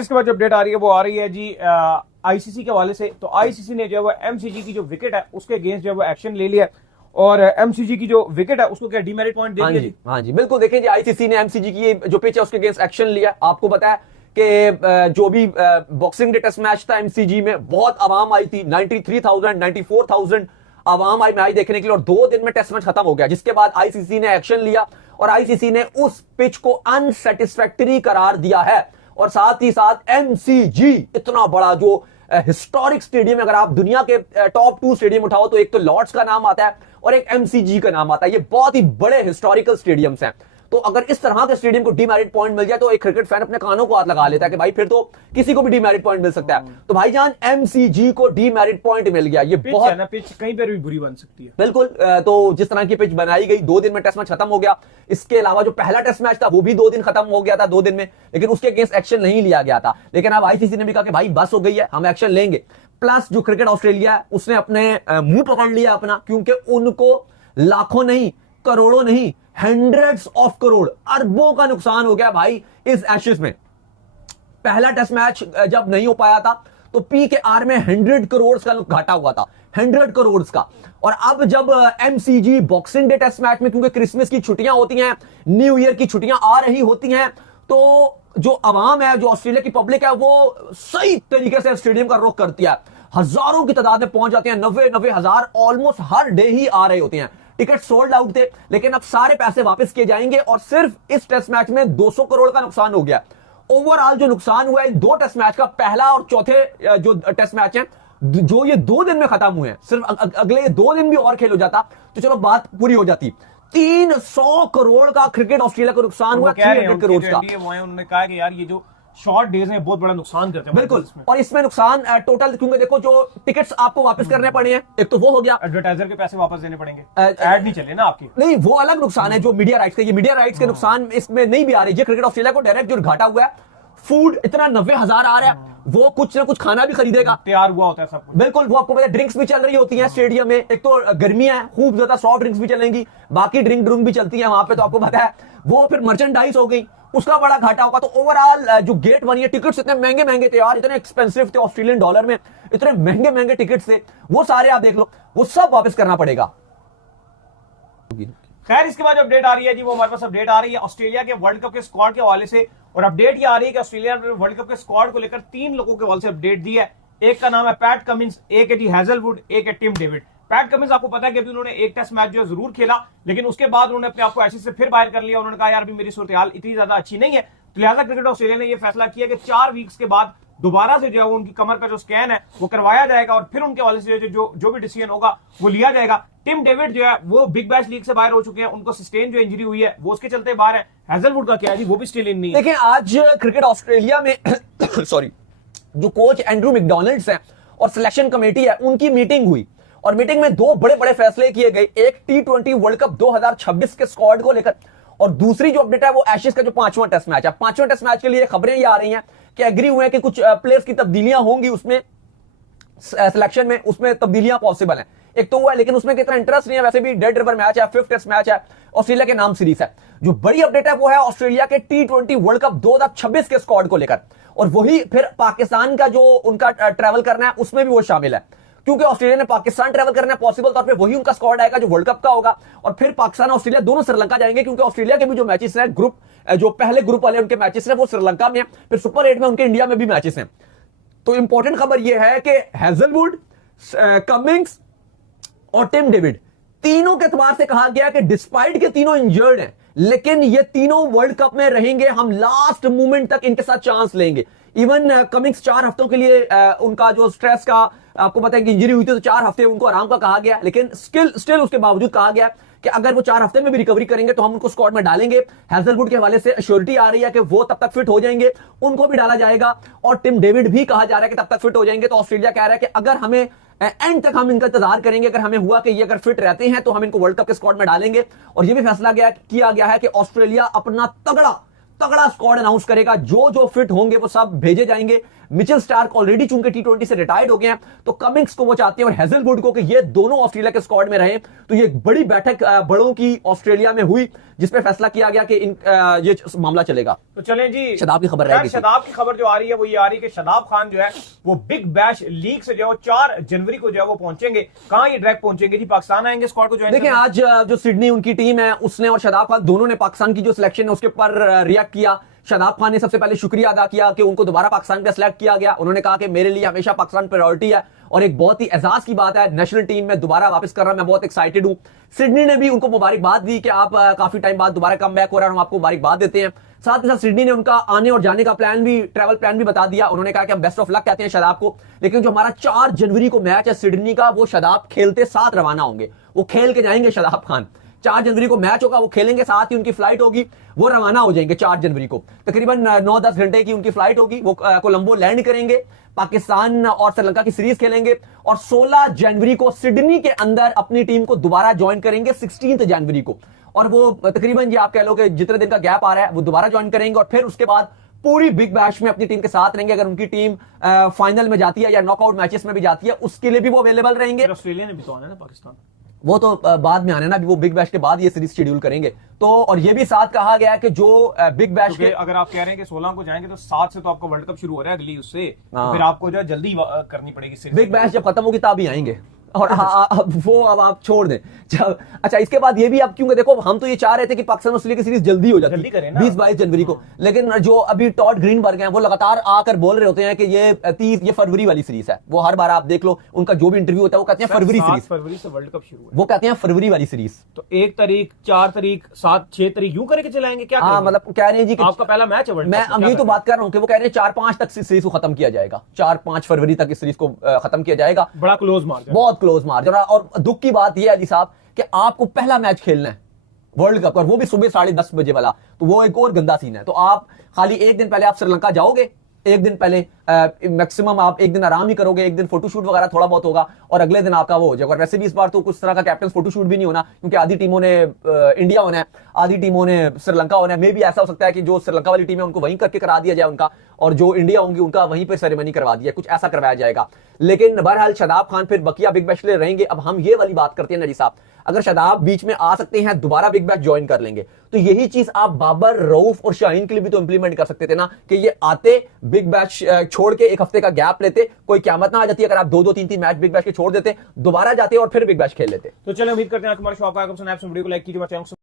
इसके बाद जो अपडेट आ रही है वो आ रही है जी आईसीसी के हवाले से। तो आईसीसी ने जो है वो एमसीजी की जो विकेट है उसके अगेंस्ट जो है वो एक्शन ले लिया और एमसीजी की जो विकेट है उसको क्या डीमेरिट पॉइंट दे दिया। हाँ जी बिल्कुल। देखिए जी, आईसीसी ने एमसीजी की जो पिच है उसके अगेंस्ट एक्शन लिया। आपको पता है कि जो भी बॉक्सिंग डे टेस्ट मैच था एमसीजी में बहुत आवाम आई थी, 93,000 94,000 आवाम आई मैच देखने के लिए और 2 दिन में टेस्ट मैच खत्म हो गया, जिसके बाद आईसीसी ने एक्शन लिया और आईसीसी ने उस पिच को अनसेटिस्फैक्टरी करार दिया है। और साथ ही साथ एमसीजी इतना बड़ा जो हिस्टोरिक स्टेडियम, अगर आप दुनिया के टॉप 2 स्टेडियम उठाओ तो एक तो लॉर्ड्स का नाम आता है और एक एमसीजी का नाम आता है। ये बहुत ही बड़े हिस्टोरिकल स्टेडियम्स हैं। तो अगर इस तरह के स्टेडियम को डीमेरिट पॉइंट मिल जाए तो एक क्रिकेट फैन अपने कानों को हाथ लगा लेता है कि भाई फिर तो किसी को भी डीमेरिट पॉइंट मिल सकता है। तो भाईजान एमसीजी को डीमेरिट पॉइंट मिल गया। ये पिच बहुत है ना, पिच कहीं पर भी बुरी बन सकती है। बिल्कुल। तो जिस तरह की पिच बनाई गई, 2 दिन में टेस्ट मैच खत्म हो गया। इसके अलावा जो पहला टेस्ट मैच था वो भी 2 दिन खत्म हो गया था, 2 दिन में, लेकिन उसके अगेंस्ट एक्शन नहीं लिया गया था। लेकिन अब आईसीसी ने भी कहा कि भाई बस हो गई है, हम एक्शन लेंगे। प्लस जो क्रिकेट ऑस्ट्रेलिया है उसने अपने मुंह पकड़ लिया अपना, क्योंकि उनको लाखों नहीं, करोड़ों नहीं, हंड्रेड्स ऑफ करोड़, अरबों का नुकसान हो गया भाई इस एशेज में। पहला टेस्ट मैच जब नहीं हो पाया था तो पीकेआर में 100 करोड़ का घाटा हुआ था, 100 करोड़ का। और अब जब MCG Boxing Day test match में, क्योंकि क्रिसमस की छुट्टियां होती हैं, न्यू ईयर की छुट्टियां आ रही होती हैं, तो जो अवाम है, जो ऑस्ट्रेलिया की पब्लिक है, वो सही तरीके से स्टेडियम का रुख करती है। हजारों की तादाद में पहुंच जाते हैं, 90 हजार ऑलमोस्ट हर डे ही आ रहे होते हैं। टिकट सोल्ड आउट थे, लेकिन अब सारे पैसे वापस किए जाएंगे और सिर्फ इस टेस्ट मैच में 200 करोड़ का नुकसान हो गया। ओवरऑल जो नुकसान हुआ है 2 टेस्ट मैच का, पहला और चौथे जो टेस्ट मैच हैं, जो ये 2 दिन में खत्म हुए हैं, सिर्फ अगले 2 दिन भी और खेल हो जाता तो चलो बात पूरी हो जाती। 300 करोड़ का क्रिकेट ऑस्ट्रेलिया को नुकसान हुआ, 300 करोड़ का। उन्होंने कहा कि यार ये जो शॉर्ट डेज में बहुत बड़ा नुकसान करते हैं। बिल्कुल। और इसमें नुकसान टोटल, क्योंकि देखो जो टिकट्स आपको वापस करने पड़े हैं, एक तो वो हो गया, एडवर्टाइजर के पैसे वापस देने पड़ेंगे, ऐड नहीं चले ना आपकी। नहीं, वो अलग नुकसान है जो मीडिया राइट्स के, ये मीडिया राइट्स के नुकसान इसमें नहीं भी आ रही है। क्रिकेट ऑस्ट्रेलिया को डायरेक्ट जो घाटा हुआ है, फूड इतना 90,000 आ रहा है, वो कुछ ना कुछ खाना भी खरीदेगा, तैयार हुआ होता है सब कुछ। बिल्कुल। वो आपको पता है ड्रिंक्स भी चल रही होती हैं स्टेडियम में, एक तो गर्मी है, खूब ज्यादा सॉफ्ट ड्रिंक्स भी चलेंगी, बाकी ड्रिंक भी चलती है वहां पे, तो आपको पता है वो फिर मर्चेंडाइज हो गई, उसका बड़ा घाटा होगा। तो ओवरऑल जो गेट बनी है, टिकट्स इतने महंगे थे यार, इतने एक्सपेंसिव थे, ऑस्ट्रेलियन डॉलर में इतने महंगे टिकट्स थे, वो सारे आप देख लो, वो सब वापस करना पड़ेगा। खैर, इसके बाद जो अपडेट आ रही है जी, वो हमारे पास अपडेट आ रही है ऑस्ट्रेलिया के वर्ल्ड कप के स्क्वाड के हवाले से। और अपडेट ये आ रही है कि ऑस्ट्रेलिया ने वर्ल्ड कप के स्क्वाड को लेकर 3 लोगों के हवाले से अपडेट दी है। एक का नाम है पैट कमिंस, एक है जी हैजलवुड, एक है टिम डेविड। पैट कमिंस आपको पता है कि अभी उन्होंने एक टेस्ट मैच जो जरूर खेला, लेकिन उसके बाद उन्होंने अपने आप को ऐसे से फिर बाहर कर लिया। उन्होंने कहा यार अभी मेरी सूरत हाल इतनी ज्यादा अच्छी नहीं है, तो लिहाजा क्रिकेट ऑस्ट्रेलिया ने यह फैसला किया कि 4 वीक्स के बाद दोबारा से जो है उनकी कमर का जो स्कैन है वो करवाया जाएगा और फिर उनके हवाले से जो भी डिसीजन होगा वो लिया जाएगा। टिम डेविड जो है वो बिग बैश लीग से बाहर हो चुके हैं, उनको सस्टेन जो इंजरी हुई है वो उसके चलते बाहर है। हैजलवुड का क्या है जी, वो भी स्टिल इन नहीं है। लेकिन आज क्रिकेट ऑस्ट्रेलिया में सॉरी, जो कोच एंड्रू मैकडॉनल्ड्स हैं और सिलेक्शन कमेटी है, उनकी मीटिंग हुई और मीटिंग में 2 बड़े फैसले किए गए। एक T20 वर्ल्ड कप 2026 के स्क्वाड को लेकर, और दूसरी जो अपडेट है वो एशेज का जो 5वां टेस्ट मैच है। 5वें टेस्ट मैच के लिए खबरें ये आ रही हैं कि एग्री हुए हैं कि कुछ प्लेयर्स की तब्दीलियां होंगी उसमें, सिलेक्शन में उसमें तब्दीलियां पॉसिबल हैं। एक तो वो है, लेकिन उसमें कितना इंटरेस्ट नहीं है। वैसे भी डेड रिवर मैच है, 5th टेस्ट मैच है, ऑस्ट्रेलिया के नाम सीरीज है। जो बड़ी अपडेट है वो है ऑस्ट्रेलिया के T20 वर्ल्ड कप 2026 के स्क्वाड को लेकर, और वही फिर पाकिस्तान का जो उनका ट्रैवल करना है उसमें भी वो शामिल है, क्योंकि ऑस्ट्रेलिया ने पाकिस्तान ट्रैवल करना है, पॉसिबल तौर पे वही उनका स्क्वाड आएगा जो वर्ल्ड कप का होगा। और फिर पाकिस्तान और ऑस्ट्रेलिया दोनों श्रीलंका जाएंगे, क्योंकि ऑस्ट्रेलिया के भी जो मैचेस हैं, ग्रुप जो पहले ग्रुप वाले उनके मैचेस हैं वो श्रीलंका में है, फिर सुपर 8 में उनके इंडिया में भी मैचेस हैं। तो इंपॉर्टेंट खबर यह है कि हैजलवुड, कमिंस और टिम डेविड, तीनों के एतबार से कहा गया कि डिस्पाइट के तीनों इंजर्ड हैं, लेकिन ये तीनों वर्ल्ड कप में रहेंगे, हम लास्ट मोमेंट तक इनके साथ चांस लेंगे। इवन कमिंग्स 4 हफ्तों के लिए उनका जो स्ट्रेस का, आपको पता है कि इंजरी हुई थी तो 4 हफ्ते उनको आराम का कहा गया, लेकिन स्टिल उसके बावजूद कहा गया कि अगर वो 4 हफ्ते में भी रिकवरी करेंगे तो हम उनको स्क्वाड में डालेंगे। हैजलवुड के हवाले से अश्योरिटी आ रही है कि वो तब तक फिट हो जाएंगे, उनको भी डाला जाएगा। और टिम डेविड भी कहा जा रहा है कि तब तक फिट हो जाएंगे। तो ऑस्ट्रेलिया कह रहा है कि अगर हमें एंड तक हम इनका इंतजार करेंगे, अगर हमें हुआ कि ये अगर फिट रहते हैं तो हम इनको वर्ल्ड कप के स्क्वाड में डालेंगे। और ये भी फैसला किया गया है कि ऑस्ट्रेलिया अपना तगड़ा स्क्वाड अनाउंस करेगा, जो फिट होंगे वो सब भेजे जाएंगे। मिचेल स्टार्क ऑलरेडी चूंकि T20 से रिटायर्ड हो गए हैं, तो कमिंग्स को वो चाहते हैं और हैजलवुड को कि ये दोनों ऑस्ट्रेलिया के स्क्वाड में रहे। तो ये बड़ी बैठक बड़ों की ऑस्ट्रेलिया में हुई, जिसपे फैसला किया गया कि ये मामला चलेगा। तो चलें जी, शदाब की खबर खैर, शदाब की खबर जो आ रही है वो ये आ रही है कि शदाब खान जो है वो बिग बैश लीग से जो है 4 जनवरी को जो है वो पहुंचेंगे। कहां ये डायरेक्ट पहुंचेंगे जी? पाकिस्तान आएंगे स्क्वाड को ज्वाइन देखिए, आज जो सिडनी उनकी टीम है उसने और शदाब खान दोनों ने पाकिस्तान की जो सिलेक्शन है उसके ऊपर रिएक्ट किया। शदाब खान ने सबसे पहले शुक्रिया अदा किया कि उनको दोबारा पाकिस्तान पे सिलेक्ट किया गया। उन्होंने कहा कि मेरे लिए हमेशा पाकिस्तान प्रायोरिटी है और एक बहुत ही एजाज की बात है नेशनल टीम में दोबारा वापस कर रहा, मैं बहुत एक्साइटेड हूं। सिडनी ने भी उनको मुबारकबाद दी कि आप काफी टाइम बाद दोबारा कम बैक हो रहा है, हम आपको मुबारकबाद देते हैं। साथ ही साथ सिडनी ने उनका आने और जाने का प्लान भी, ट्रैवल प्लान भी बता दिया। उन्होंने कहा कि हम बेस्ट ऑफ लक कहते हैं शदाब को, लेकिन जो हमारा 4 जनवरी को मैच है सिडनी का, वो शदाब खेलते साथ रवाना होंगे, वो खेल के जाएंगे। शदाब खान 4 जनवरी को मैच होगा, वो खेलेंगे, साथ ही उनकी फ्लाइट होगी, वो रवाना हो जाएंगे 4 जनवरी को। तकरीबन 9-10 घंटे की उनकी फ्लाइट होगी, वो कोलंबो लैंड करेंगे, पाकिस्तान और श्रीलंका की सीरीज खेलेंगे और 16 जनवरी को सिडनी के अंदर अपनी टीम को दोबारा ज्वाइन करेंगे 16 जनवरी को। और वो तकरीबन ये आप कह लो कि जितने दिन का गैप आ रहा है वो दोबारा ज्वाइन करेंगे और फिर उसके बाद पूरी बिग बैश में अपनी टीम के साथ रहेंगे। अगर उनकी टीम फाइनल में जाती है या नॉकआउट मैचेस में भी जाती है उसके लिए भी वो अवेलेबल रहेंगे। ऑस्ट्रेलिया ने भी तो आना है ना पाकिस्तान, वो तो बाद में आने ना, वो बिग बैश के बाद ये सीरीज शेड्यूल करेंगे। तो और ये भी साथ कहा गया है कि जो बिग बैश के, अगर आप कह रहे हैं कि 16 को जाएंगे तो 7 से तो आपका वर्ल्ड कप शुरू हो रहा है अगली, उससे हाँ। तो फिर आपको जो है जल्दी करनी पड़ेगी सीरीज। बिग बैश जब खत्म होगी तब ही आएंगे और वो अब आप छोड़ दें। अच्छा, इसके बाद ये भी आप क्योंकि देखो हम तो ये चाह रहे थे कि पाकिस्तान ऑस्ट्रेलिया की सीरीज जल्दी हो जाती, जल्दी करें ना 20-22 जनवरी को, लेकिन जो अभी टॉड ग्रीनबर्ग हैं वो लगातार आकर बोल रहे होते हैं कि ये फरवरी वाली सीरीज है। वो हर बार आप देख लो उनका जो भी इंटरव्यू होता है वो कहते हैं फरवरी सीरीज, फरवरी से वर्ल्ड कप शुरू है, वो कहते हैं फरवरी वाली सीरीज। तो 1 तारीख 4 तारीख 7 6 तारीख यूं करके चलाएंगे क्या? हाँ, मतलब कह रहे हैं जी कि आपका पहला मैच है वर्ल्ड मैं कप, यही तो बात कर रहा हूँ कि वो कह रहे हैं 4-5 तक सीरीज को खत्म किया जाएगा, 4-5 फरवरी तक इस सीरीज को खत्म किया जाएगा। बड़ा क्लोज मार्जिन, बहुत क्लोज मार्जिन। और दुख की बात यह है अली साहब कि आपको पहला मैच खेलना है वर्ल्ड कप और वो भी सुबह 10:30 बजे वाला, तो वो एक और गंदा सीन है। तो आप खाली एक दिन पहले आप श्रीलंका जाओगे, एक दिन पहले मैक्सिमम आप एक दिन आराम ही करोगे, एक दिन फोटोशूट वगैरह थोड़ा बहुत होगा और अगले दिन आपका वो हो जाएगा। और वैसे भी इस बार तो कुछ तरह का कैप्टन फोटोशूट भी नहीं होना क्योंकि आधी टीमों ने इंडिया होना है, आधी टीमों ने श्रीलंका होना है। मे भी ऐसा हो सकता है कि जो श्रीलंका वाली टीम है उनको वहीं करके करा दिया जाए उनका, और जो इंडिया होंगी उनका वहीं पर सेरेमनी करवा दिया, कुछ ऐसा करवाया जाएगा। लेकिन बहरहाल शदाब खान फिर बकिया बिग बैश ले रहेंगे। अब हम ये वाली बात करते हैं नजी साहब, अगर शदाब बीच में आ सकते हैं दोबारा बिग बैश ज्वाइन कर लेंगे तो यही चीज आप बाबर, रऊफ और शाहीन के लिए भी तो इंप्लीमेंट कर सकते थे ना कि ये आते बिग बैश छोड़ के 1 हफ्ते का गैप लेते, कोई क़यामत ना आ जाती अगर आप 2-2, 3-3 मैच बिग बैश के छोड़ देते, दोबारा जाते और फिर बिग बैश खेल लेते। तो चलो उम्मीद करते हैं हमारे शो आपको वीडियो को लाइक कीजिए।